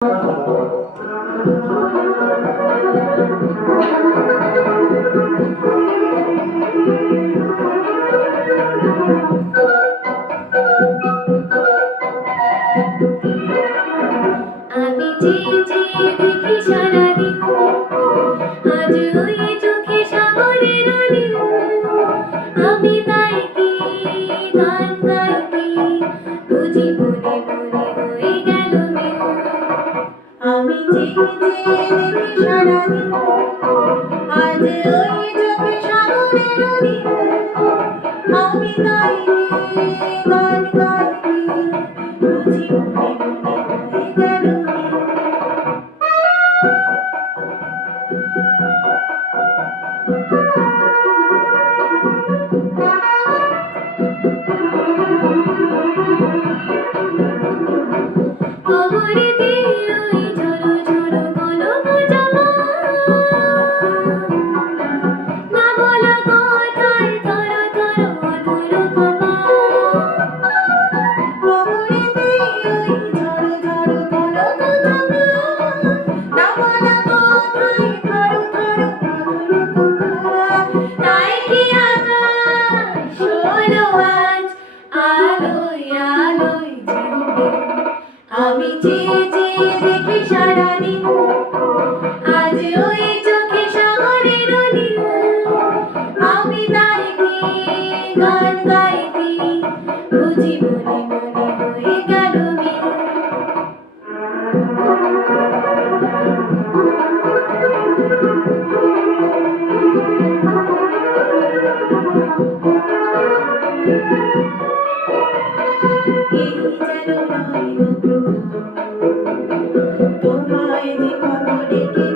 আমি চেয়ে দেখি সারাদিন, আজ ওই চোখে সাগরের নীল। আমি গাইতে গান গাইতে বুঝি মনে মনে হয়ে গেল মিল। আমি চেয়ে দেখি সারাদিন, আজ ওই চোখে সাগরের নীল। আমি গাইতে গান গাইতে বুঝি মনে মনে হয়ে গেল মিল। খবরেতে ওই ঝরো ঝরো কলম জমা, না বলা কথায় থর থর অধর কমা। খবরেতে ওই ঝড় ঝড় কলম জমা, না বলা কথায় থর থর অধর কমা। তাই কি আকাশ হলো আজ আলোয় আলোয় ঝিলমিল। আমি চেয়ে দেখি সারাদিন, আজ ওই চোখে সাগরের নীল। আমি গাইতে গান গাইতে বুঝি মনে মনে হয়ে গেল মিল। এই যেন নয় গো প্রভু, তোমায় যে কত ডেকে